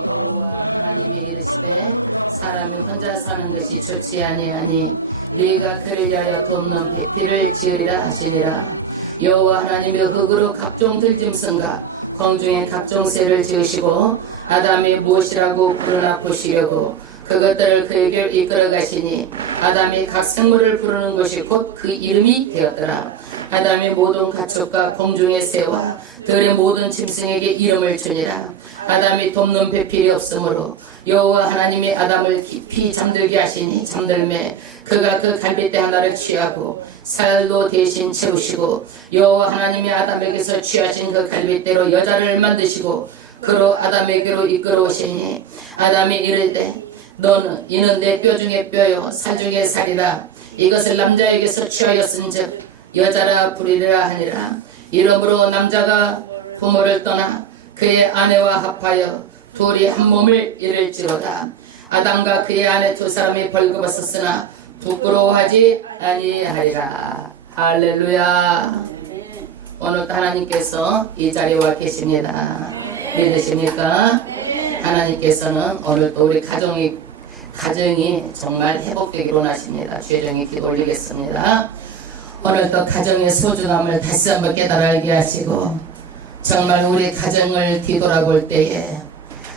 여호와 하나님이 이르시되 사람이 혼자 사는 것이 좋지 아니하니 네가 그를 위하여 돕는 배필을 지으리라 하시니라. 여호와 하나님이 흙으로 각종 들짐승과 공중에 각종 새를 지으시고 아담이 무엇이라고 부르나 보시려고 그것들을 그에게 이끌어 가시니 아담이 각 생물을 부르는 것이 곧 그 이름이 되었더라. 아담이 모든 가축과 공중의 새와 들의 모든 짐승에게 이름을 주니라. 아담이 돕는 배필이 없으므로 여호와 하나님이 아담을 깊이 잠들게 하시니 잠들매 그가 그 갈빗대 하나를 취하고 살도 대신 채우시고 여호와 하나님이 아담에게서 취하신 그 갈빗대로 여자를 만드시고 그로 아담에게로 이끌어 오시니 아담이 이르되 너는 이는 내 뼈 중에 뼈요 살 중에 살이라. 이것을 남자에게서 취하였은즉 여자라 부리리라 하니라. 이러므로 남자가 부모를 떠나 그의 아내와 합하여 둘이 한 몸을 이룰지로다. 아담과 그의 아내 두 사람이 벌거벗었으나 부끄러워하지 아니하리라. 할렐루야. 오늘도 하나님께서 이 자리에 와 계십니다. 믿으십니까? 하나님께서는 오늘도 우리 가정이 정말 회복되기를 원하십니다. 주의 종이 기도 올리겠습니다. 오늘도 가정의 소중함을 다시 한번 깨달아 알게 하시고 정말 우리 가정을 뒤돌아볼 때에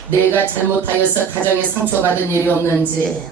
내가 잘못하여서 가정에 상처받은 일이 없는지,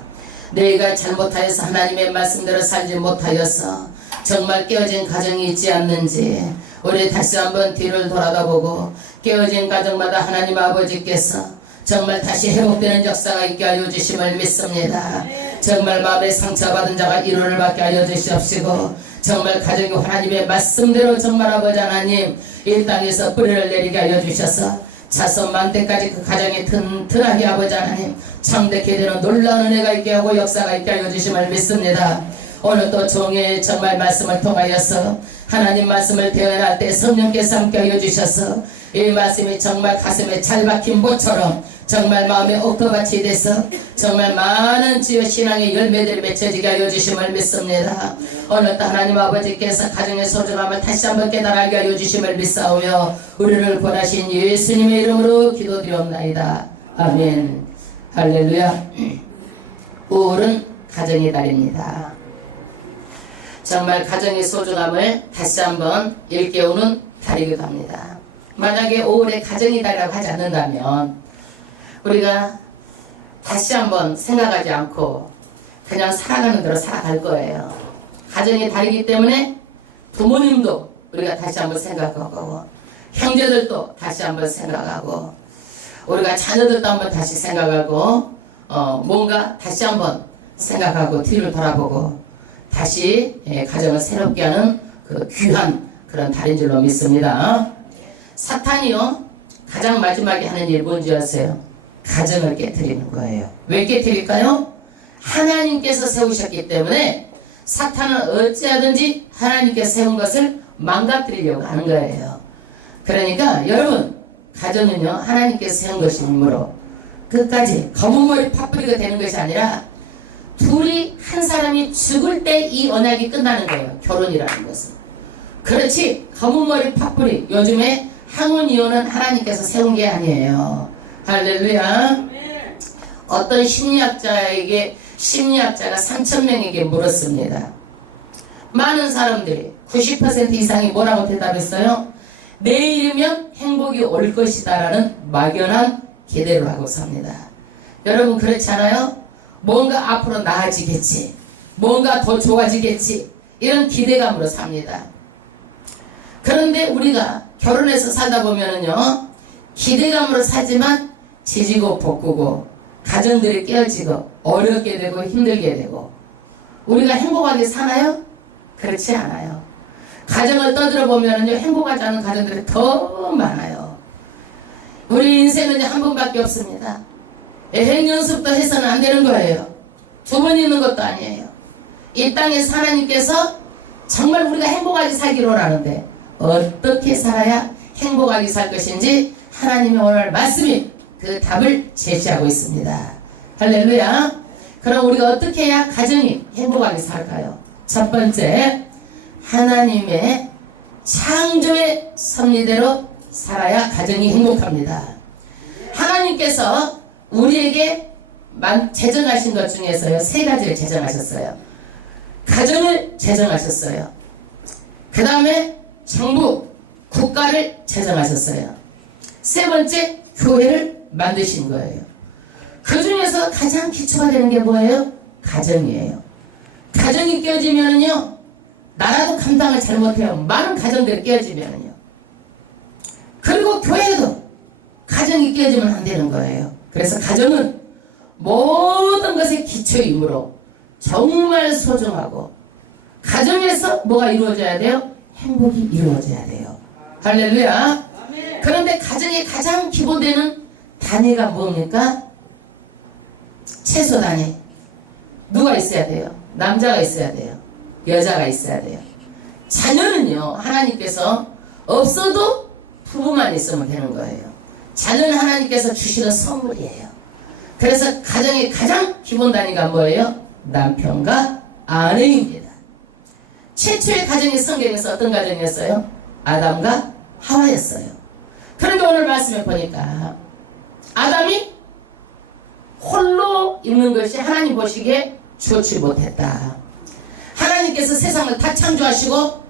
내가 잘못하여서 하나님의 말씀대로 살지 못하여서 정말 깨어진 가정이 있지 않는지 우리 다시 한번 뒤를 돌아다보고 깨어진 가정마다 하나님 아버지께서 정말 다시 회복되는 역사가 있게 하여 주심을 믿습니다. 정말 마음에 상처받은 자가 위로를 받게 하여 주시옵시고 정말 가정이 하나님의 말씀대로 정말 아버지 하나님 이 땅에서 뿌리를 내리게 하여 주셔서 자손 만대까지 그 가정이 튼튼하게 아버지 하나님 창대케 되는 놀라운 은혜가 있게 하고 역사가 있게 하여 주심을 믿습니다. 오늘 또 종의 정말 말씀을 통하여서 하나님 말씀을 대언할 때 성령께서 함께 하여 주셔서 이 말씀이 정말 가슴에 잘 박힌 모처럼 정말 마음에 옥토밭이 돼서 정말 많은 주여 신앙의 열매들이 맺혀지게 하여 주심을 믿습니다. 오늘도 하나님 아버지께서 가정의 소중함을 다시 한번 깨달게 하여 주심을 믿사오며 우리를 권하신 예수님의 이름으로 기도드리옵나이다. 아멘. 할렐루야. 5월은 가정의 달입니다. 정말 가정의 소중함을 다시 한번 일깨우는 달이기도 합니다. 만약에 5월에 가정의 달이라고 하지 않는다면 우리가 다시 한번 생각하지 않고 그냥 살아가는 대로 살아갈 거예요. 가정의 달이기 때문에 부모님도 우리가 다시 한번 생각하고 형제들도 다시 한번 생각하고 우리가 자녀들도 한번 다시 생각하고 뭔가 다시 한번 생각하고 뒤를 돌아보고 다시 가정을 새롭게 하는 그 귀한 그런 달인 줄로 믿습니다. 사탄이요 가장 마지막에 하는 일이 뭔지 아세요? 가정을 깨뜨리는 거예요. 왜 깨뜨릴까요? 하나님께서 세우셨기 때문에 사탄은 어찌하든지 하나님께서 세운 것을 망가뜨리려고 하는 거예요. 그러니까 여러분 가정은요 하나님께서 세운 것이므로 끝까지 검은머리 파뿌리가 되는 것이 아니라 둘이 한 사람이 죽을 때 이 언약이 끝나는 거예요. 결혼이라는 것은. 그렇지 검은머리 파뿌리 요즘에 항혼이혼은 하나님께서 세운 게 아니에요. 할렐루야. 어떤 심리학자가 3,000명에게 물었습니다. 많은 사람들이 90% 이상이 뭐라고 대답했어요? 내일이면 행복이 올 것이다 라는 막연한 기대를 하고 삽니다. 여러분 그렇지 않아요? 뭔가 앞으로 나아지겠지, 뭔가 더 좋아지겠지 이런 기대감으로 삽니다. 그런데 우리가 결혼해서 살다 보면은요 기대감으로 살지만 지지고 볶고 가정들이 깨어지고 어렵게 되고 힘들게 되고 우리가 행복하게 사나요? 그렇지 않아요. 가정을 떠들어 보면은요 행복하지 않은 가정들이 더 많아요. 우리 인생은 한 번밖에 없습니다. 여행 연습도 해서는 안 되는 거예요. 두 번 있는 것도 아니에요. 이 땅에서 하나님께서 정말 우리가 행복하게 살기를 원하는데 어떻게 살아야 행복하게 살 것인지 하나님의 오늘 말씀이 그 답을 제시하고 있습니다. 할렐루야. 그럼 우리가 어떻게 해야 가정이 행복하게 살까요? 첫 번째, 하나님의 창조의 섭리대로 살아야 가정이 행복합니다. 하나님께서 우리에게 제정하신 것 중에서요, 세 가지를 제정하셨어요. 가정을 제정하셨어요. 그 다음에 정부, 국가를 제정하셨어요. 세 번째, 교회를 만드신 거예요. 그 중에서 가장 기초가 되는 게 뭐예요? 가정이에요. 가정이 깨어지면은요, 나라도 감당을 잘못해요. 많은 가정들이 깨어지면은요. 그리고 교회도 가정이 깨어지면 안 되는 거예요. 그래서 가정은 모든 것의 기초이므로 정말 소중하고, 가정에서 뭐가 이루어져야 돼요? 행복이 이루어져야 돼요. 할렐루야. 그런데 가정의 가장 기본되는 단위가 뭡니까? 최소 단위. 누가 있어야 돼요? 남자가 있어야 돼요. 여자가 있어야 돼요. 자녀는요, 하나님께서 없어도 부부만 있으면 되는 거예요. 자녀는 하나님께서 주시는 선물이에요. 그래서 가정의 가장 기본 단위가 뭐예요? 남편과 아내입니다. 최초의 가정이 성경에서 어떤 가정이었어요? 아담과 하와였어요. 그런데 오늘 말씀에 보니까 아담이 홀로 있는 것이 하나님 보시기에 좋지 못했다. 하나님께서 세상을 다 창조하시고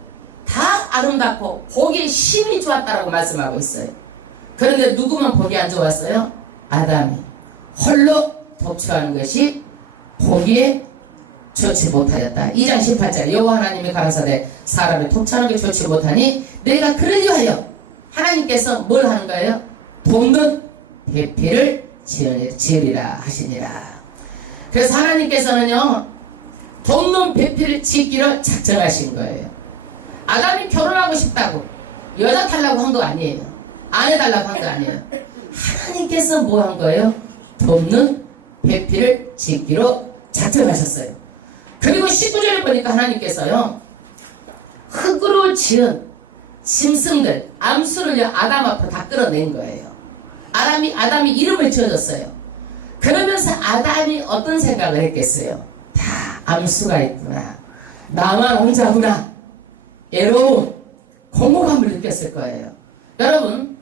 다 아름답고 보기에 심히 좋았다라고 말씀하고 있어요. 그런데 누구만 보기 안 좋았어요? 아담이 홀로 독처하는 것이 보기에 좋지 못하였다. 2장 18절 여호와 하나님이 가라사대 사람이 독처하는 게 좋지 못하니 내가 그러리 하여 하나님께서 뭘 하는 거예요? 돕는 배필을 지으리라 하시니라. 그래서 하나님께서는요, 돕는 배필을 짓기로 작정하신 거예요. 아담이 결혼하고 싶다고 여자 달라고 한 거 아니에요. 아내 달라고 한 거 아니에요. 하나님께서 뭐 한 거예요? 돕는 배필을 짓기로 작정하셨어요. 그리고 19절에 보니까 하나님께서요, 흙으로 지은 짐승들 암수를요, 아담 앞으로 다 끌어낸 거예요. 아담이 이름을 지어줬어요. 그러면서 아담이 어떤 생각을 했겠어요? 다 암수가 있구나, 나만 혼자구나, 외로움, 공허감을 느꼈을 거예요. 여러분,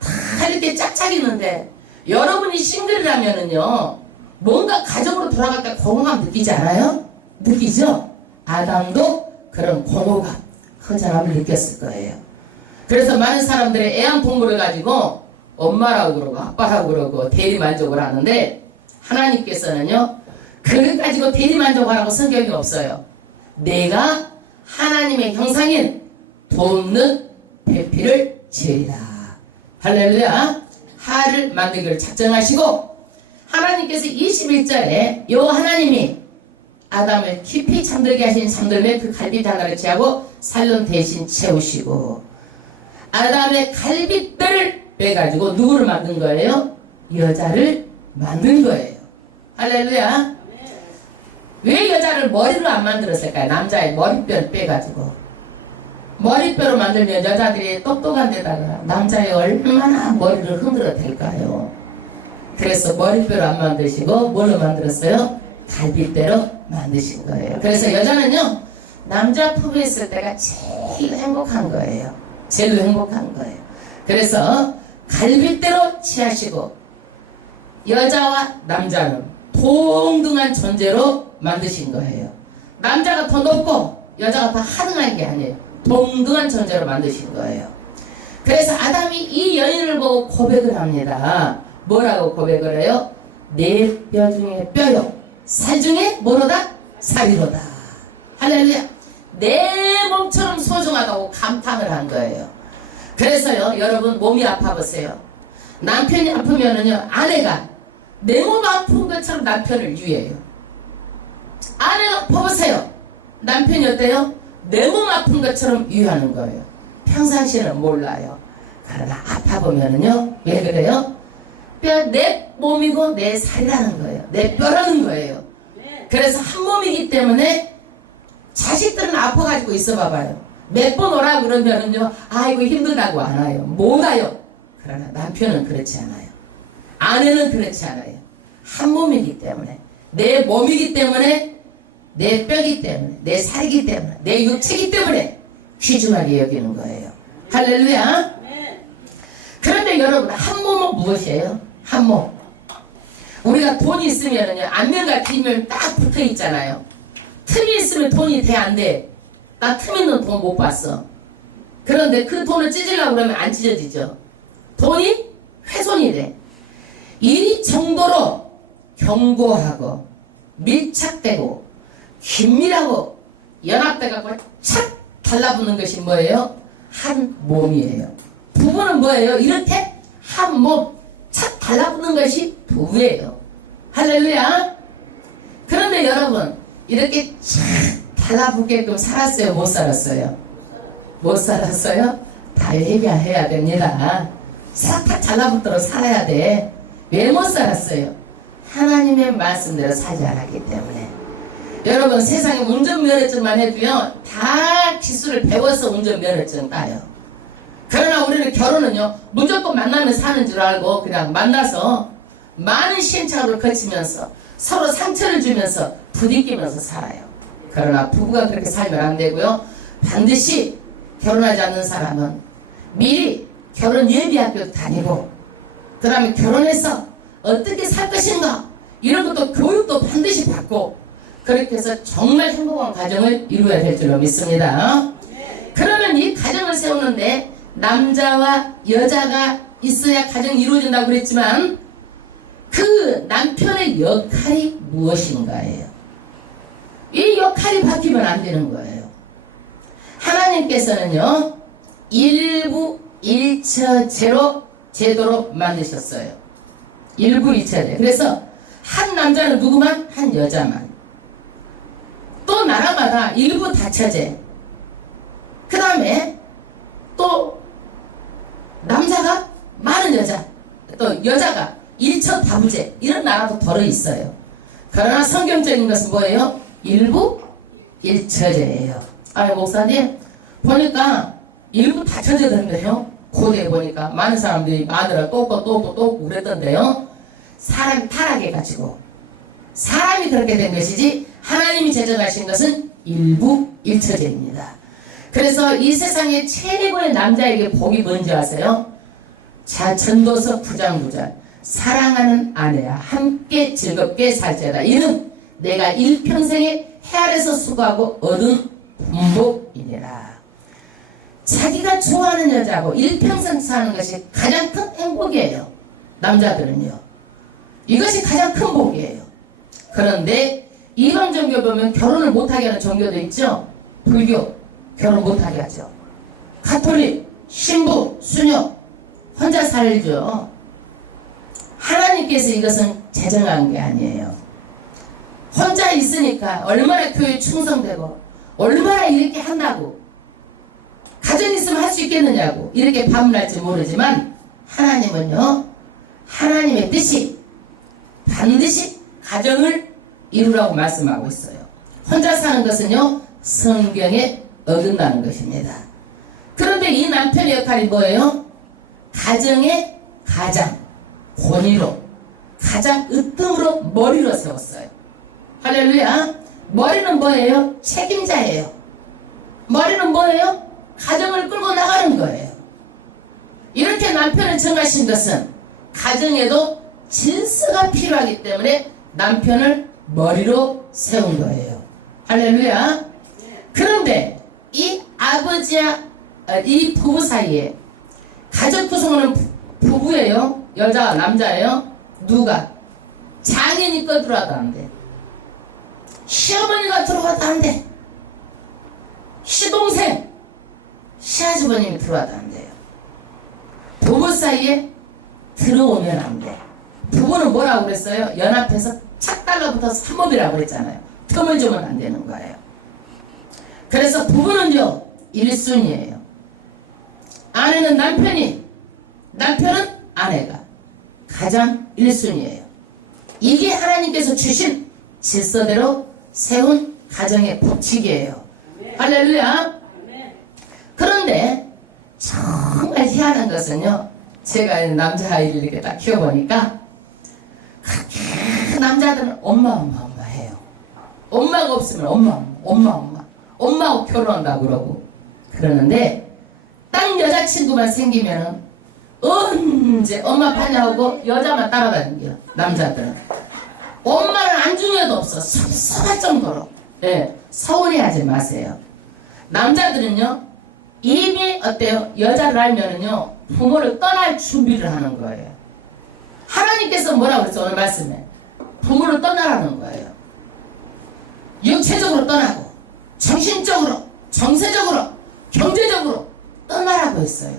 다 이렇게 짝짝 있는데 여러분이 싱글이라면은요, 뭔가 가정으로 돌아갈 때 공허감 느끼지 않아요? 느끼죠? 아담도 그런 공허감, 허전함을 느꼈을 거예요. 그래서 많은 사람들의 애완동물을 가지고 엄마라고 그러고 아빠라고 그러고 대리만족을 하는데, 하나님께서는요, 그걸 가지고 대리만족하라고 성경이 없어요. 내가 하나님의 형상인 돕는 배필을 지으리라. 할렐루야. 하를 만들기를 작정하시고, 하나님께서 21절에 요 하나님이 아담을 깊이 잠들게 하신 잠들매 그 갈빗 하나를 취하고 살론 대신 채우시고, 아담의 갈빗들을 빼가지고 누구를 만든 거예요? 여자를 만든 거예요. 할렐루야. 왜 여자를 머리로 안 만들었을까요? 남자의 머리뼈를 빼가지고. 머리뼈로 만들면 여자들이 똑똑한 데다가 남자의 얼마나 머리를 흔들어 댈까요? 그래서 머리뼈로 안 만드시고 뭘로 만들었어요? 갈빗대로 만드신 거예요. 그래서 여자는요, 남자 품에 있을 때가 제일 행복한 거예요. 제일 행복한 거예요. 그래서 갈빗대로 취하시고, 여자와 남자는 동등한 존재로 만드신 거예요. 남자가 더 높고 여자가 더 하등한 게 아니에요. 동등한 존재로 만드신 거예요. 그래서 아담이 이 여인을 보고 고백을 합니다. 뭐라고 고백을 해요? 내 뼈 중에 뼈요, 살 중에 뭐로다? 살이로다. 할렐루야. 내 몸처럼 소중하다고 감탄을 한 거예요. 그래서요, 여러분 몸이 아파 보세요. 남편이 아프면은요, 아내가 내 몸 아픈 것처럼 남편을 위해요. 아내가 아파보세요. 남편이 어때요? 내 몸 아픈 것처럼 위하는 거예요. 평상시에는 몰라요. 그러나 아파보면은요, 왜 그래요? 내 몸이고 내 살이라는 거예요. 내 뼈라는 거예요. 그래서 한 몸이기 때문에 자식들은 아파가지고 있어 봐봐요. 몇 번 오라 그러면은요, 아이고 힘들다고 안 와요. 못 와요. 그러나 남편은 그렇지 않아요. 아내는 그렇지 않아요. 한 몸이기 때문에, 내 몸이기 때문에, 내 뼈기 때문에, 내 살이기 때문에, 내 육체이기 때문에 귀중하게 여기는 거예요. 할렐루야. 그런데 여러분, 한 몸은 무엇이에요? 한 몸. 우리가 돈이 있으면은요, 앞면과 뒷면 딱 붙어 있잖아요. 틈이 있으면 돈이 돼, 안 돼? 나 틈 있는 돈 못 봤어. 그런데 그 돈을 찢으려고 그러면 안 찢어지죠. 돈이 훼손이 돼. 이 정도로 견고하고 밀착되고 긴밀하고 연합돼갖고 착 달라붙는 것이 뭐예요? 한 몸이에요. 부부는 뭐예요? 이렇게 한 몸 착 달라붙는 것이 부부예요. 할렐루야. 그런데 여러분 이렇게 착 달라붙게끔 살았어요? 못 살았어요? 못 살았어요? 다 얘기해야 됩니다. 싹 다 달라붙도록 살아야 돼. 왜 못 살았어요? 하나님의 말씀대로 살지 않았기 때문에. 여러분 세상에 운전면허증만 해도요 다 기술을 배워서 운전면허증 따요. 그러나 우리는 결혼은요 무조건 만나면 사는 줄 알고 그냥 만나서 많은 시행착오를 거치면서 서로 상처를 주면서 부딪히면서 살아요. 그러나 부부가 그렇게 살면 안 되고요. 반드시 결혼하지 않는 사람은 미리 결혼 예비학교도 다니고 그 다음에 결혼해서 어떻게 살 것인가 이런 것도 교육도 반드시 받고 그렇게 해서 정말 행복한 가정을 이루어야 될 줄로 믿습니다. 그러면 이 가정을 세우는데 남자와 여자가 있어야 가정이 이루어진다고 그랬지만 그 남편의 역할이 무엇인가예요. 이 역할이 바뀌면 안 되는 거예요. 하나님께서는요 일부 일처제로 제도로 만드셨어요. 일부 일처제. 그래서 한 남자는 누구만? 한 여자만. 또 나라마다 일부 다처제. 그 다음에 또 남자가 많은 여자, 또 여자가 일처 다부제 이런 나라도 더러 있어요. 그러나 성경적인 것은 뭐예요? 일부 일처제예요. 아니 목사님 보니까 일부 다처제던데요. 고대에 보니까 많은 사람들이 마누라 또 없고 그랬던데요. 사람이 타락해가지고 사람이 그렇게 된 것이지 하나님이 제정하신 것은 일부 일처제입니다. 그래서 이 세상의 최고의 남자에게 복이 뭔지 아세요? 자 전도서 9장 9절 사랑하는 아내야 함께 즐겁게 살자다. 이는 내가 일평생에 해 아래서 수고하고 얻은 분복이니라. 자기가 좋아하는 여자하고 일평생 사는 것이 가장 큰 행복이에요. 남자들은요. 이것이 가장 큰 복이에요. 그런데 이방 종교 보면 결혼을 못하게 하는 종교도 있죠. 불교 결혼 못하게 하죠. 가톨릭 신부 수녀 혼자 살죠. 하나님께서 이것은 제정한 게 아니에요. 혼자 있으니까 얼마나 교회에 충성되고 얼마나 이렇게 한다고 가정 있으면 할 수 있겠느냐고 이렇게 반문할지 모르지만 하나님은요 하나님의 뜻이 반드시 가정을 이루라고 말씀하고 있어요. 혼자 사는 것은요 성경에 어긋나는 것입니다. 그런데 이 남편의 역할이 뭐예요? 가정의 가장 권위로 가장 으뜸으로 머리로 세웠어요. 할렐루야. 머리는 뭐예요? 책임자예요. 머리는 뭐예요? 가정을 끌고 나가는 거예요. 이렇게 남편을 정하신 것은 가정에도 질서가 필요하기 때문에 남편을 머리로 세운 거예요. 할렐루야. 그런데 이 아버지와 이 부부 사이에 가족 구성은 부부예요? 여자 남자예요? 누가? 장인이 들어와도 안 돼. 시어머니가 들어와도 안 돼. 시동생 시아주버님이 들어와도 안 돼요. 부부 사이에 들어오면 안 돼. 부부는 뭐라고 그랬어요? 연합해서 착 달라붙어서 삼업이라고 그랬잖아요. 틈을 주면 안 되는 거예요. 그래서 부부는요 1순위예요. 아내는 남편은 아내가 가장 1순위예요. 이게 하나님께서 주신 질서대로 세운 가정의 법칙이에요. 할렐루야. 그런데 정말 희한한 것은요 제가 남자아이를 이렇게 딱 키워보니까 남자들은 엄마 해요. 엄마가 없으면 엄마하고 결혼한다고 그러고 그러는데 딱 여자친구만 생기면은 언제 엄마 파냐고 여자만 따라다니요. 남자들은 엄마는 안중에도 없어. 섭섭할 정도로. 예, 서운해하지 마세요. 남자들은요 이미 어때요? 여자를 알면은요 부모를 떠날 준비를 하는 거예요. 하나님께서 뭐라고 그랬어? 오늘 말씀에 부모를 떠나라는 거예요. 육체적으로 떠나고 정신적으로, 정세적으로, 경제적으로 떠나라고 했어요.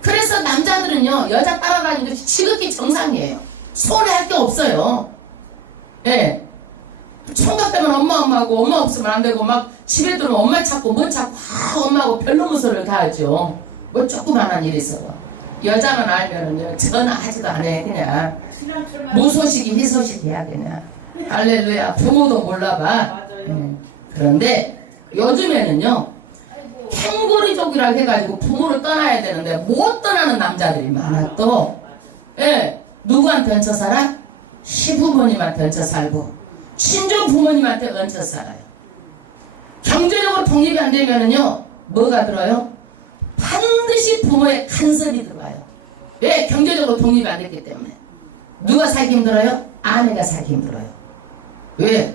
그래서 남자들은요 여자 따라다니는 것이 지극히 정상이에요. 서운해할 게 없어요. 예. 총각 때문에 엄마하고 엄마 없으면 안 되고 막 집에 들어오면 엄마 찾고 뭐 찾고 엄마하고 별로 소리를 다 하죠. 뭐 조그만한 일이 있어. 여자만 알면은요 전화하지도 않아. 그냥 무소식이 희소식이야 그냥. 할렐루야. 부모도 몰라봐. 그런데 요즘에는요 캥거리족이라고 해가지고 부모를 떠나야 되는데 못 떠나는 남자들이 많아. 또 예, 누구한테 얹혀 살아? 시부모님한테 얹혀 살고 친정 부모님한테 얹혀 살아요. 경제적으로 독립이 안 되면은요 뭐가 들어요? 반드시 부모의 간섭이 들어와요. 왜? 경제적으로 독립이 안 됐기 때문에. 누가 살기 힘들어요? 아내가 살기 힘들어요. 왜?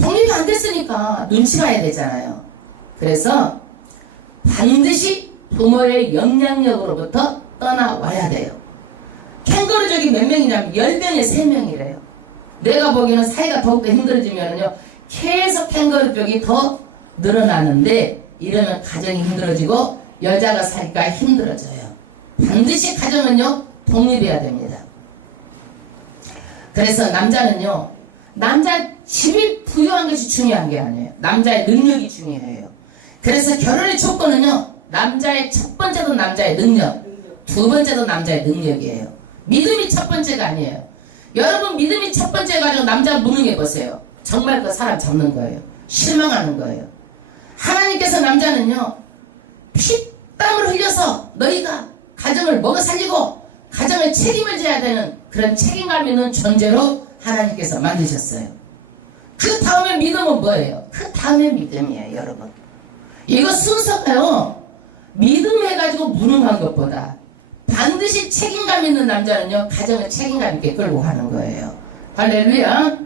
독립이 안 됐으니까 눈치 봐야 되잖아요. 그래서 반드시 부모의 영향력으로부터 떠나와야 돼요. 캥거루족이 몇 명이냐면 10명에 3명이래요. 내가 보기에는 사이가 더욱더 힘들어지면요 계속 캥거루족이 더 늘어나는데 이러면 가정이 힘들어지고 여자가 살기가 힘들어져요. 반드시 가정은요 독립해야 됩니다. 그래서 남자는요 남자 집이 부유한 것이 중요한 게 아니에요. 남자의 능력이 중요해요. 그래서 결혼의 조건은요 남자의 첫 번째도 남자의 능력, 두 번째도 남자의 능력이에요. 믿음이 첫 번째가 아니에요. 여러분 믿음이 첫 번째 가지고 남자 무능해 보세요. 정말 그 사람 잡는 거예요. 실망하는 거예요. 하나님께서 남자는요 피땀을 흘려서 너희가 가정을 먹어 살리고 가정을 책임을 져야 되는 그런 책임감 있는 존재로 하나님께서 만드셨어요. 그 다음에 믿음은 뭐예요? 그 다음에 믿음이에요. 여러분 이거 순서가요 믿음 해가지고 무능한 것보다 반드시 책임감 있는 남자는요 가정을 책임감 있게 끌고 가는 거예요. 할렐루야.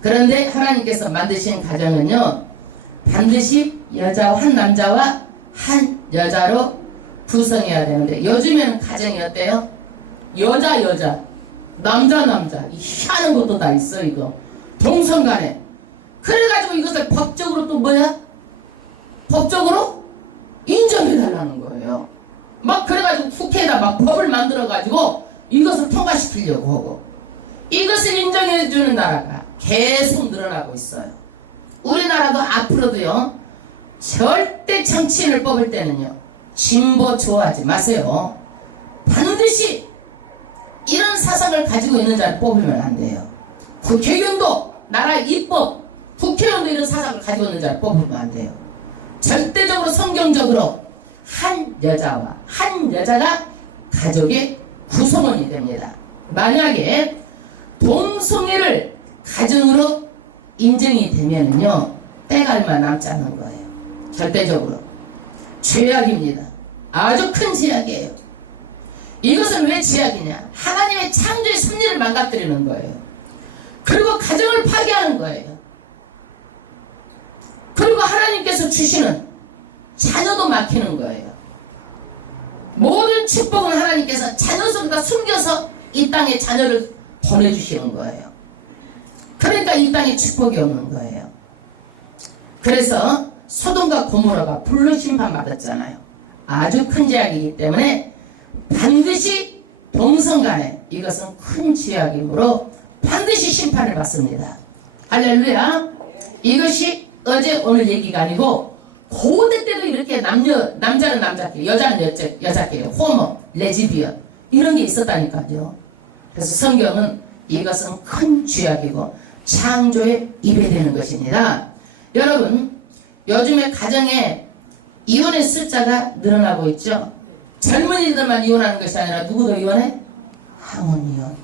그런데 하나님께서 만드신 가정은요 반드시 여자와 한 남자와 한 여자로 구성해야 되는데 요즘에는 가정이 어때요? 여자 남자 희한한 것도 다 있어. 이거 동성간에 그래가지고 이것을 법적으로 또 뭐야? 법적으로 인정해달라는 거예요. 막 그래가지고 국회에다 막 법을 만들어가지고 이것을 통과시키려고 하고 이것을 인정해주는 나라가 계속 늘어나고 있어요. 우리나라도 앞으로도요 절대 정치인을 뽑을 때는요 진보 좋아하지 마세요. 반드시 이런 사상을 가지고 있는 자를 뽑으면 안 돼요. 국회의원도 나라 입법 국회의원도 이런 사상을 가지고 있는 자를 뽑으면 안 돼요. 절대적으로 성경적으로 한 여자와 한 여자가 가족의 구성원이 됩니다. 만약에 동성애를 가정으로 인정이 되면은요 때갈만 남지 않은 거예요. 절대적으로 죄악입니다. 아주 큰 죄악이에요. 이것은 왜 죄악이냐? 하나님의 창조의 섭리를 망가뜨리는 거예요. 그리고 가정을 파괴하는 거예요. 그리고 하나님께서 주시는 자녀도 막히는 거예요. 모든 축복은 하나님께서 자녀 속에다 숨겨서 이 땅에 자녀를 보내주시는 거예요. 그러니까 이 땅에 축복이 없는 거예요. 그래서 소돔과 고모라가 불로 심판받았잖아요. 아주 큰 죄악이기 때문에 반드시 동성간에 이것은 큰 죄악이므로 반드시 심판을 받습니다. 할렐루야. 이것이 어제 오늘 얘기가 아니고 고대 때도 이렇게 남자는 남자끼리 여자는 여자끼리 호모, 레즈비언 이런 게 있었다니까요. 그래서 성경은 이것은 큰 죄악이고 창조에 입에되는 것입니다. 여러분 요즘에 가정에 이혼의 숫자가 늘어나고 있죠. 젊은이들만 이혼하는 것이 아니라 누구도 이혼해? 항혼이혼.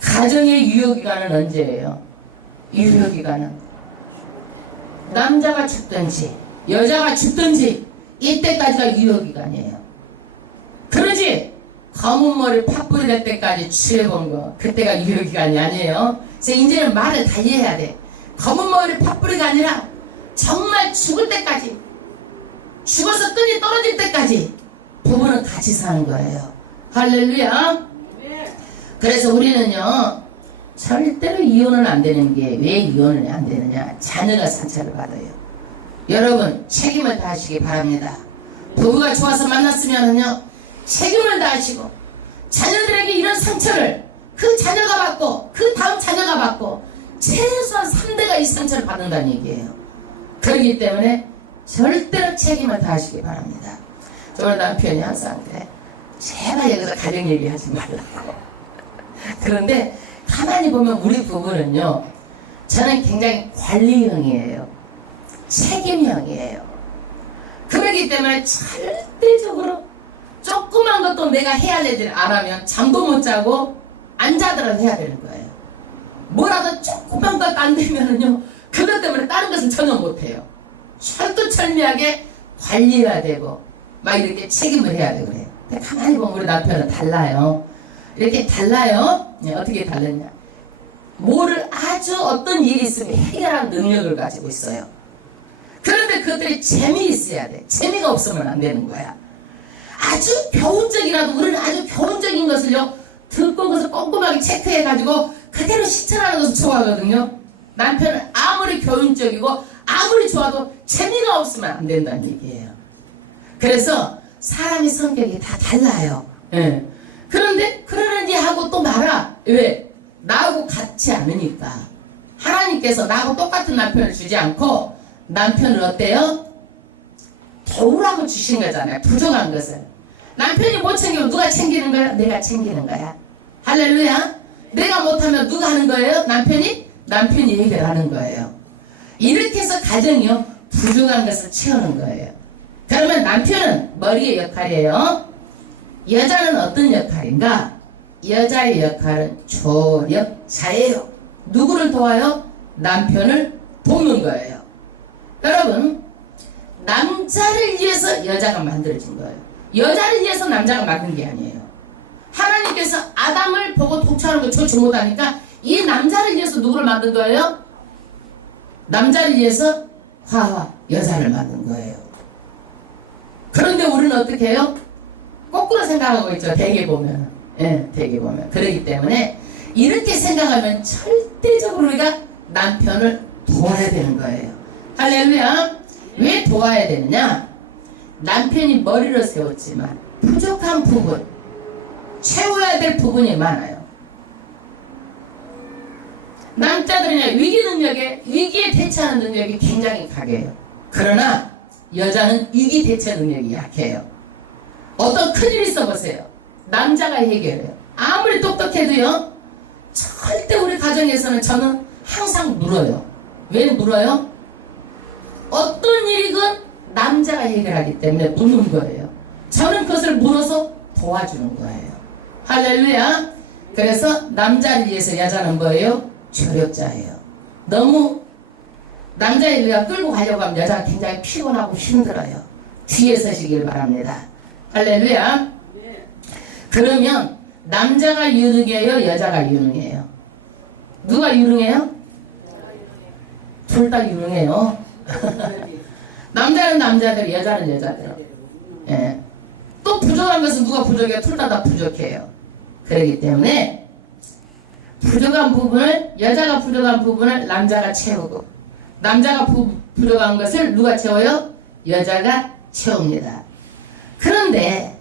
가정의 유효기간은 언제예요? 유효기간은 남자가 죽든지 여자가 죽든지 이때까지가 유효기간이에요. 그러지 검은 머리 팥불이 될 때까지 취해본 거 그때가 유효기간이 아니에요. 그래서 이제는 말을 달리 해야 돼. 검은 머리 팥불이가 아니라 정말 죽을 때까지, 죽어서 끈이 떨어질 때까지 부부는 같이 사는 거예요. 할렐루야. 그래서 우리는요 절대로 이혼은 안 되는 게 왜 이혼은 안 되느냐, 자녀가 상처를 받아요. 여러분 책임을 다하시기 바랍니다. 부부가 좋아서 만났으면은요 책임을 다하시고 자녀들에게 이런 상처를 그 자녀가 받고 그 다음 자녀가 받고 최소한 3대가 이 상처를 받는다는 얘기예요. 그렇기 때문에 절대로 책임을 다하시기 바랍니다. 저는 남편이 항상 그래, 제발 여기서 가정 얘기하지 말라고. 그런데 가만히 보면 우리 부부는요, 저는 굉장히 관리형이에요. 책임형이에요. 그렇기 때문에 절대적으로 조그만 것도 내가 해야 되지 안 하면 잠도 못 자고 안 자더라도 해야 되는 거예요. 뭐라도 조그만 것도 안 되면은요 그것 때문에 다른 것은 전혀 못해요. 철두철미하게 관리해야 되고 막 이렇게 책임을 해야 되고 그래요. 근데 가만히 보면 우리 남편은 달라요. 이렇게 달라요. 어떻게 다르냐, 뭐를 아주 어떤 일이 있으면 해결하는 능력을 가지고 있어요. 그런데 그것들이 재미있어야 돼. 재미가 없으면 안 되는 거야. 아주 교훈적이라도 우리는 아주 교훈적인 것을요 듣고 그것을 꼼꼼하게 체크해가지고 그대로 실천하는 것을 좋아하거든요. 남편은 아무리 교훈적이고 아무리 좋아도 재미가 없으면 안 된다는 얘기예요. 그래서 사람의 성격이 다 달라요. 예. 그런데 그러는지 하고 또 말아. 왜? 나하고 같지 않으니까. 하나님께서 나하고 똑같은 남편을 주지 않고 남편을 어때요? 도우라고 주신 거잖아요. 부족한 것을. 남편이 못 챙기면 누가 챙기는 거야? 내가 챙기는 거야. 할렐루야. 내가 못하면 누가 하는 거예요? 남편이 해결하는 거예요. 이렇게 해서 가정이요 부족한 것을 채우는 거예요. 그러면 남편은 머리의 역할이에요. 여자는 어떤 역할인가? 여자의 역할은 조력자예요. 누구를 도와요? 남편을 돕는 거예요. 여러분, 남자를 위해서 여자가 만들어진 거예요. 여자를 위해서 남자가 만든 게 아니에요. 하나님께서 아담을 보고 독차하는 거 좋지 못하니까 이 남자를 위해서 누구를 만든 거예요? 남자를 위해서 화와 여자를 만든 거예요. 그런데 우리는 어떻게 해요? 거꾸로 생각하고 있죠. 대개 보면. 예, 대개 보면. 그렇기 때문에 이렇게 생각하면 절대적으로 우리가 남편을 도와야 되는 거예요. 할렐루야. 왜 도와야 되느냐? 남편이 머리를 세웠지만 부족한 부분, 채워야 될 부분이 많아요. 남자들은 위기에 대처하는 능력이 굉장히 강해요. 그러나 여자는 위기 대처 능력이 약해요. 어떤 큰일이 있어보세요. 남자가 해결해요. 아무리 똑똑해도요 절대 우리 가정에서는 저는 항상 물어요. 왜 물어요? 어떤 일이건 남자가 해결하기 때문에 묻는 거예요. 저는 그것을 물어서 도와주는 거예요. 할렐루야. 그래서 남자를 위해서 여자는 뭐예요? 조력자예요. 너무 남자의 우리가 끌고 가려고 하면 여자가 굉장히 피곤하고 힘들어요. 뒤에 서시길 바랍니다. 할렐루야. 그러면 남자가 유능해요? 여자가 유능해요? 누가 유능해요? 둘 다 유능해요. 남자는 남자들, 여자는 여자들. 예. 또 부족한 것은 누가 부족해요? 둘 다 부족해요. 그렇기 때문에 부족한 부분을, 여자가 부족한 부분을 남자가 채우고 남자가 부족한 것을 누가 채워요? 여자가 채웁니다. 그런데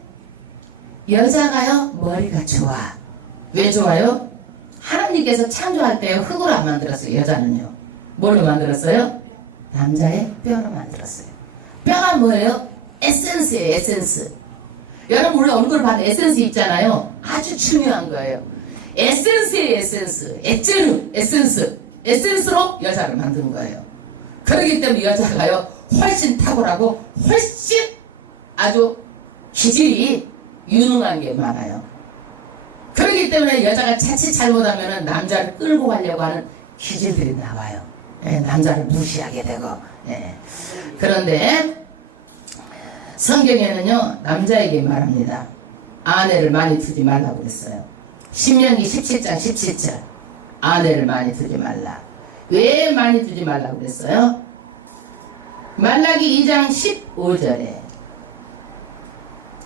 여자가요 머리가 좋아. 왜 좋아요? 하나님께서 창조할 때 흙으로 안 만들었어요. 여자는요 뭘로 만들었어요? 남자의 뼈로 만들었어요. 뼈가 뭐예요? 에센스예요. 에센스. 여러분 우리 얼굴 봐도 에센스 있잖아요. 아주 중요한 거예요. 에센스예요. 에센스. 에센스로 여자를 만든 거예요. 그렇기 때문에 여자가요 훨씬 탁월하고 훨씬 아주 기질이 유능한 게 많아요. 그렇기 때문에 여자가 자칫 잘못하면 남자를 끌고 가려고 하는 기질들이 나와요. 예, 남자를 무시하게 되고. 예. 그런데 성경에는요 남자에게 말합니다. 아내를 많이 두지 말라고 그랬어요. 신명기 17장 17절 아내를 많이 두지 말라. 왜 많이 두지 말라고 그랬어요? 말라기 2장 15절에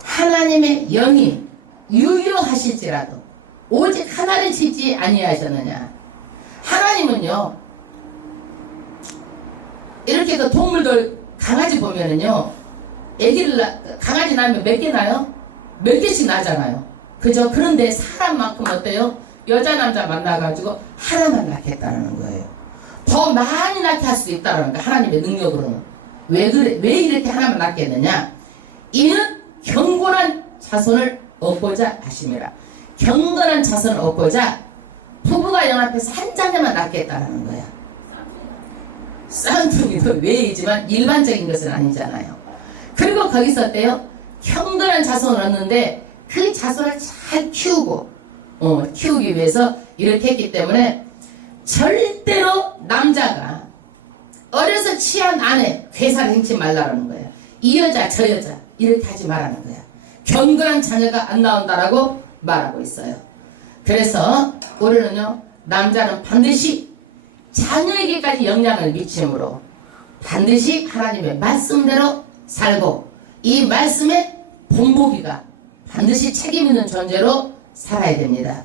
하나님의 영이 유효하실지라도 오직 하나를 짓지 아니하셨느냐. 하나님은요 이렇게 그 동물들 강아지 보면은요 강아지 낳으면 몇 개 나요? 몇 개씩 나잖아요. 그죠? 그런데 사람만큼 어때요? 여자 남자 만나가지고 하나만 낳겠다는 거예요. 더 많이 낳게 할 수 있다는 거 하나님의 능력으로는. 왜 그래? 왜 이렇게 하나만 낳겠느냐? 이는 경건한 자손을 얻고자 하심이라. 경건한 자손을 얻고자 부부가 연합해서 한 자녀만 낳겠다는 거야. 쌍둥이도 왜이지만 일반적인 것은 아니잖아요. 그리고 거기서 어때요? 경건한 자손을 얻는데 그 자손을 잘 키우고 키우기 위해서 이렇게 했기 때문에 절대로 남자가 어려서 취한 아내 괴사를 행치 말라는 거예요. 이 여자 저 여자 이렇게 하지 말라는 거야. 경건한 자녀가 안 나온다라고 말하고 있어요. 그래서 우리는요 남자는 반드시 자녀에게까지 영향을 미치므로 반드시 하나님의 말씀대로 살고 이 말씀의 본보기가 반드시 책임 있는 존재로 살아야 됩니다.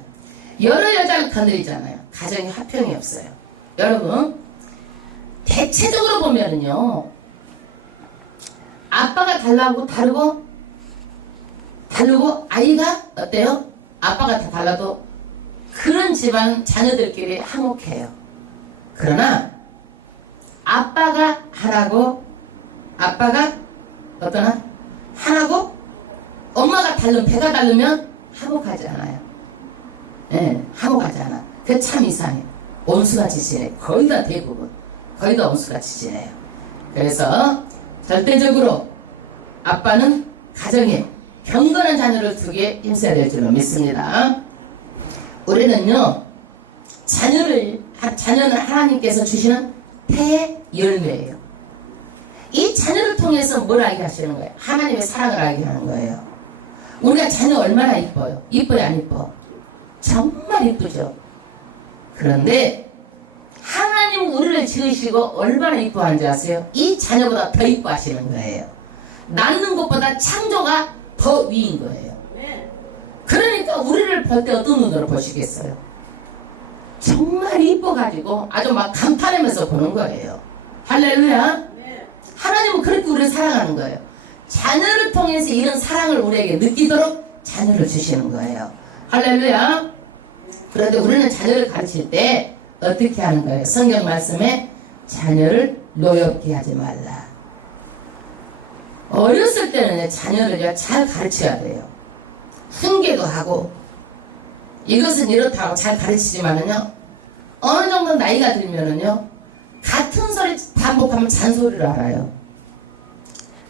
여러 여자를 거느리잖아요. 가정에 화평이 없어요. 여러분 대체적으로 보면은요 아빠가 다르고 아이가 어때요? 아빠가 다 달라도 그런 집안 자녀들끼리 화목해요. 그러나 아빠가 하나고 아빠가 어떠나 하나고 엄마가 배가 다르면 화목하지 않아요. 예, 화목하지 않아. 그게 참 이상해. 온수같이 지내. 거의 다 대부분 거의 다 온수같이 지내요. 그래서 절대적으로 아빠는 가정에 경건한 자녀를 두게 힘써야 될 줄로 믿습니다. 우리는요 자녀는 하나님께서 주시는 대열매예요. 이 자녀를 통해서 뭘 알게 하시는 거예요? 하나님의 사랑을 알게 하는 거예요. 우리가 자녀 얼마나 이뻐요? 이뻐요 안 이뻐? 정말 이쁘죠. 그런데 하나님 우리를 지으시고 얼마나 이뻐하는지 아세요? 이 자녀보다 더 이뻐하시는 거예요. 낳는 것보다 창조가 더 위인 거예요. 그러니까 우리를 볼 때 어떤 눈으로 보시겠어요? 정말 이뻐가지고 아주 막 감탄하면서 보는 거예요. 할렐루야. 하나님은 그렇게 우리를 사랑하는 거예요. 자녀를 통해서 이런 사랑을 우리에게 느끼도록 자녀를 주시는 거예요. 할렐루야. 그런데 우리는 자녀를 가르칠 때 어떻게 하는 거예요? 성경 말씀에 자녀를 노엽게 하지 말라. 어렸을 때는 자녀를 잘 가르쳐야 돼요. 훈계도 하고 이것은 이렇다고 잘 가르치지만은요 어느 정도 나이가 들면은요 같은 소리 반복하면 잔소리를 알아요.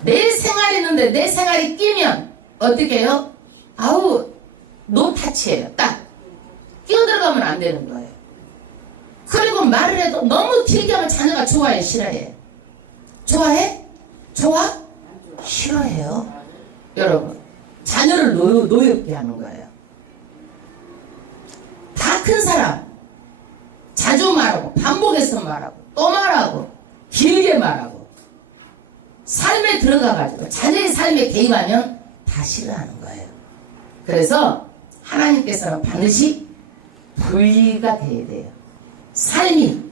내 생활이 있는데 내 생활이 끼면 어떻게 해요? 아우 노타치예요. 딱 끼어들어가면 안 되는 거예요. 그리고 말을 해도 너무 길게 하면 자녀가 좋아해 싫어해? 좋아해? 좋아? 싫어해요. 여러분 자녀를 노엽게 하는 거예요. 다 큰 사람 자주 말하고 반복해서 말하고 또 말하고 길게 말하고 삶에 들어가가지고 자녀의 삶에 개입하면 다 싫어하는 거예요. 그래서 하나님께서는 반드시 분리가 돼야 돼요. 삶이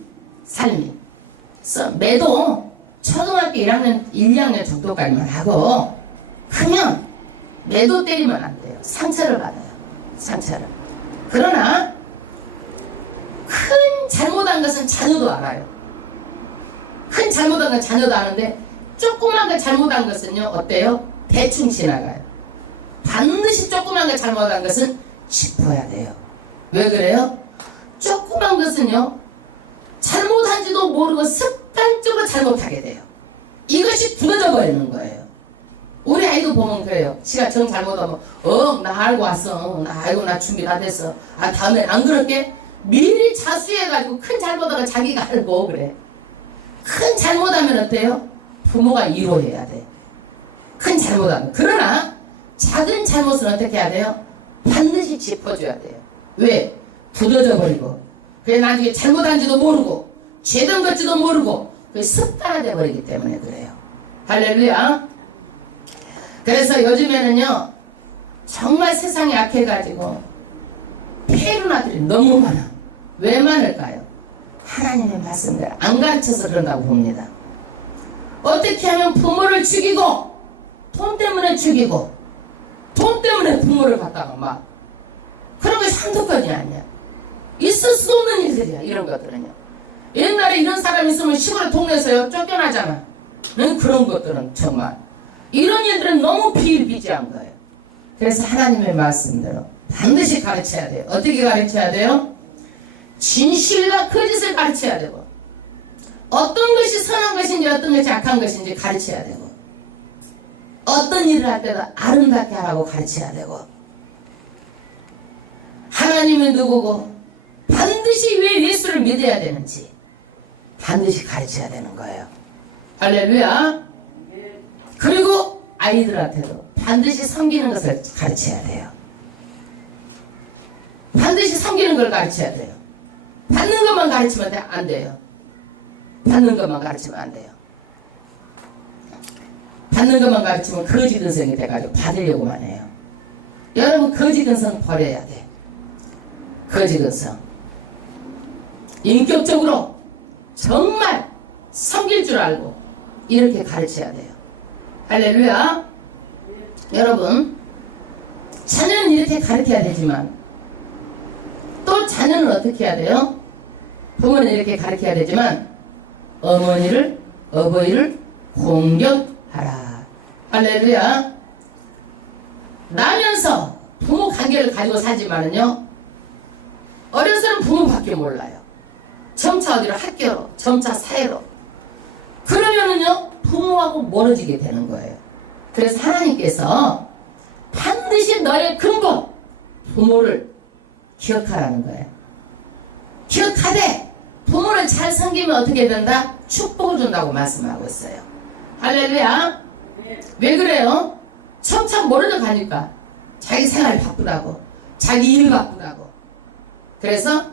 그래서 매도 초등학교 1학년 2학년 정도까지만 하고 크면 매도 때리면 안 돼요. 상처를 받아요. 상처를. 그러나 큰 잘못한 것은 자녀도 알아요. 큰 잘못한 건 자녀도 아는데 조그만 거 잘못한 것은요 어때요? 대충 지나가요. 반드시 조그만 거 잘못한 것은 짚어야 돼요. 왜 그래요? 조그만 것은요 잘못한지도 모르고 습관적으로 잘못하게 돼요. 이것이 굳어져 버리는 거예요. 우리 아이도 보면 그래요. 지가 정 잘못하면 나 알고 왔어. 나 준비 다 됐어. 다음엔 안 그럴게. 미리 자수해가지고 큰 잘못하면 자기가 알고 그래. 큰 잘못하면 어때요? 부모가 위로해야 돼. 큰 잘못은. 그러나 작은 잘못은 어떻게 해야 돼요? 반드시 짚어줘야 돼요. 왜? 굳어져 버리고 그래 나중에 잘못한지도 모르고 죄된 것지도 모르고 그게 습관화돼 버리기 때문에 그래요. 할렐루야. 그래서 요즘에는요 정말 세상이 약해가지고 폐륜아들이 너무 많아. 왜 많을까요? 하나님의 말씀을 안 가르쳐서 그런다고 봅니다. 어떻게 하면 부모를 죽이고 돈 때문에 죽이고 돈 때문에 부모를 갖다가 막 그런 것이 한두 건이 아니야. 있을 수 없는 일들이야 이런 것들은요. 옛날에 이런 사람이 있으면 시골에 동네에서요 쫓겨나잖아. 그런 것들은 정말 이런 일들은 너무 비일비재한 거예요. 그래서 하나님의 말씀대로 반드시 가르쳐야 돼요. 어떻게 가르쳐야 돼요? 진실과 거짓을 가르쳐야 되고 어떤 것이 선한 것인지 어떤 것이 악한 것인지 가르쳐야 되고 어떤 일을 할 때도 아름답게 하라고 가르쳐야 되고 하나님은 누구고 반드시 왜 예수를 믿어야 되는지 반드시 가르쳐야 되는 거예요. 할렐루야. 그리고 아이들한테도 반드시 섬기는 것을 가르쳐야 돼요. 반드시 섬기는 걸 가르쳐야 돼요. 받는 것만 가르치면 안 돼요. 받는 것만 가르치면 안 돼요. 받는 것만 가르치면 거짓 근성이 돼가지고 받으려고만 해요. 여러분 거짓 근성 버려야 돼. 거짓 근성. 인격적으로 정말 섬길 줄 알고 이렇게 가르쳐야 돼요. 할렐루야. 여러분 자녀는 이렇게 가르쳐야 되지만 또 자녀는 어떻게 해야 돼요? 부모는 이렇게 가르쳐야 되지만 어머니를 어버이를 공경하라. 할렐루야. 나면서 부모 관계를 가지고 살지만은요 어려서는 부모밖에 몰라요. 점차 어디로 학교로 점차 사회로 그러면은요 부모하고 멀어지게 되는 거예요. 그래서 하나님께서 반드시 너의 근본 부모를 기억하라는 거예요. 기억하되 부모를 잘 섬기면 어떻게 된다? 축복을 준다고 말씀하고 있어요. 할렐루야. 왜 그래요? 점차 멀어져 가니까 자기 생활 바쁘다고 자기 일 바쁘다고 그래서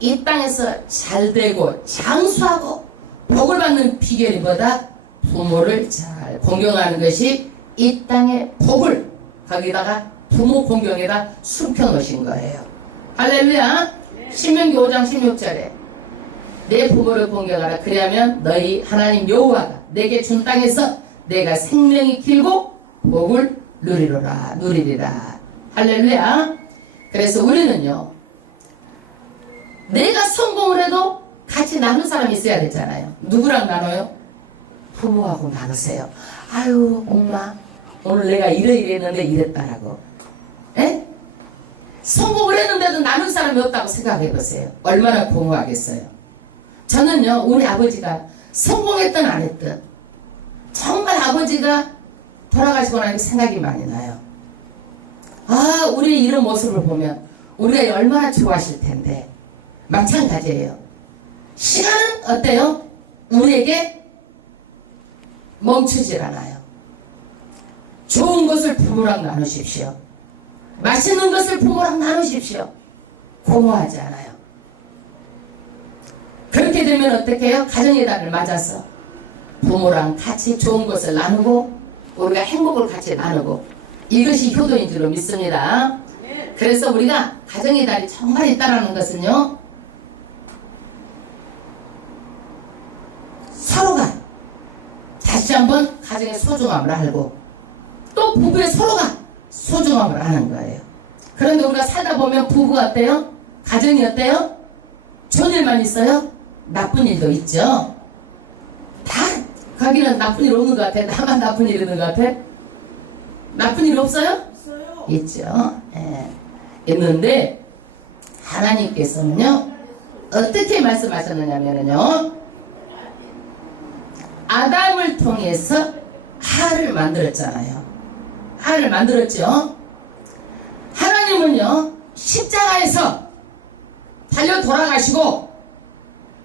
이 땅에서 잘되고 장수하고 복을 받는 비결이 뭐다? 부모를 잘 공경하는 것이 이 땅의 복을 거기다가 부모 공경에다 숨겨 놓으신 거예요. 할렐루야. 신명기 5장 16절에 내 부모를 공경하라. 그리하면 너희 하나님 여호와가 내게 준 땅에서 내가 생명이 길고 복을 누리리라. 할렐루야. 그래서 우리는요 내가 성공을 해도 같이 나눌 사람이 있어야 되잖아요. 누구랑 나눠요? 부모하고 나누세요. 아유 엄마 오늘 내가 이랬는데 이랬다라고. 에? 성공을 했는데도 나눌 사람이 없다고 생각해 보세요. 얼마나 공허하겠어요. 저는요 우리 아버지가 성공했든 안 했든 정말 아버지가 돌아가시고 나니까 생각이 많이 나요. 아 우리 이런 모습을 보면 우리가 얼마나 좋아하실 텐데. 마찬가지예요. 시간은 어때요? 우리에게 멈추질 않아요. 좋은 것을 부모랑 나누십시오. 맛있는 것을 부모랑 나누십시오. 공허하지 않아요. 그렇게 되면 어떻게 해요? 가정의 달을 맞아서 부모랑 같이 좋은 것을 나누고 우리가 행복을 같이 나누고 이것이 효도인 줄로 믿습니다. 그래서 우리가 가정의 달이 정말 있다는 것은요 서로가 다시 한번 가정의 소중함을 알고 또 부부의 서로가 소중함을 아는 거예요. 그런데 우리가 살다 보면 부부가 어때요? 가정이 어때요? 좋은 일만 있어요? 나쁜 일도 있죠. 다 거기는 나쁜 일 없는 것 같아. 나만 나쁜 일 있는 것 같아. 나쁜 일 없어요? 있어요. 있죠. 예. 있는데 하나님께서는요 어떻게 말씀하셨느냐면요 아담을 통해서 하를 만들었잖아요. 하를 만들었죠. 하나님은요 십자가에서 달려 돌아가시고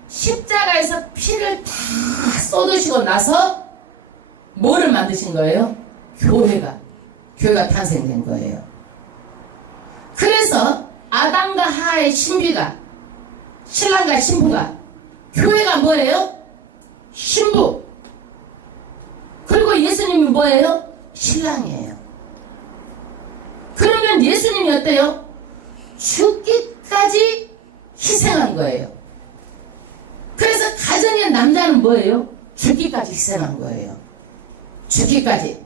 십자가에서 피를 다 쏟으시고 나서 뭐를 만드신 거예요? 교회가 탄생된 거예요. 그래서 아담과 하와의 신비가, 신랑과 신부가, 교회가 뭐예요? 신부. 그리고 예수님이 뭐예요? 신랑이에요. 그러면 예수님이 어때요? 죽기까지 희생한 거예요. 그래서 가정의 남자는 뭐예요? 죽기까지 희생한 거예요. 죽기까지.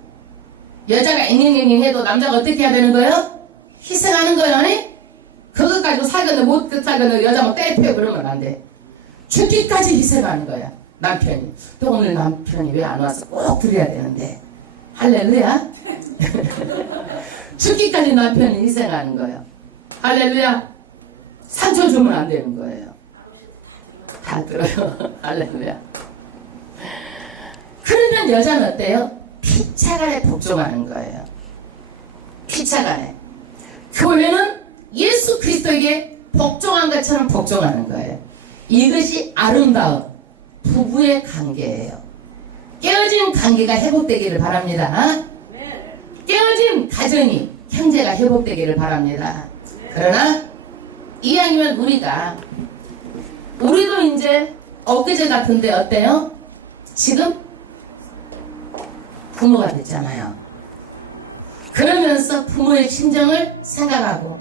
여자가 앵앵앵앵 해도 남자가 어떻게 해야 되는 거예요? 희생하는 거예요, 아니? 그것 가지고 살거나 못 살거나 여자 뭐 때려 그러면 안 돼. 죽기까지 희생하는 거야, 남편이. 또 오늘 남편이 왜 안 와서 꼭 드려야 되는데. 할렐루야. 죽기까지 남편이 희생하는 거예요. 할렐루야. 상처 주면 안 되는 거예요. 다 들어요. 할렐루야. 그러면 여자는 어때요? 피차간에 복종하는 거예요. 피차간에. 교회는 예수 그리스도에게 복종한 것처럼 복종하는 거예요. 이것이 아름다운 부부의 관계예요. 깨어진 관계가 회복되기를 바랍니다. 깨어진 가정이, 형제가 회복되기를 바랍니다. 그러나 이왕이면 우리도 이제 엊그제 같은데 어때요? 지금 부모가 됐잖아요. 그러면서 부모의 심정을 생각하고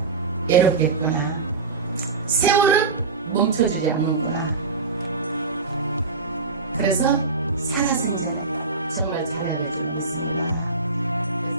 외롭겠구나. 세월은 멈춰주지 않는구나. 그래서 살아생전에 정말 잘해야 될 줄 믿습니다. 그래서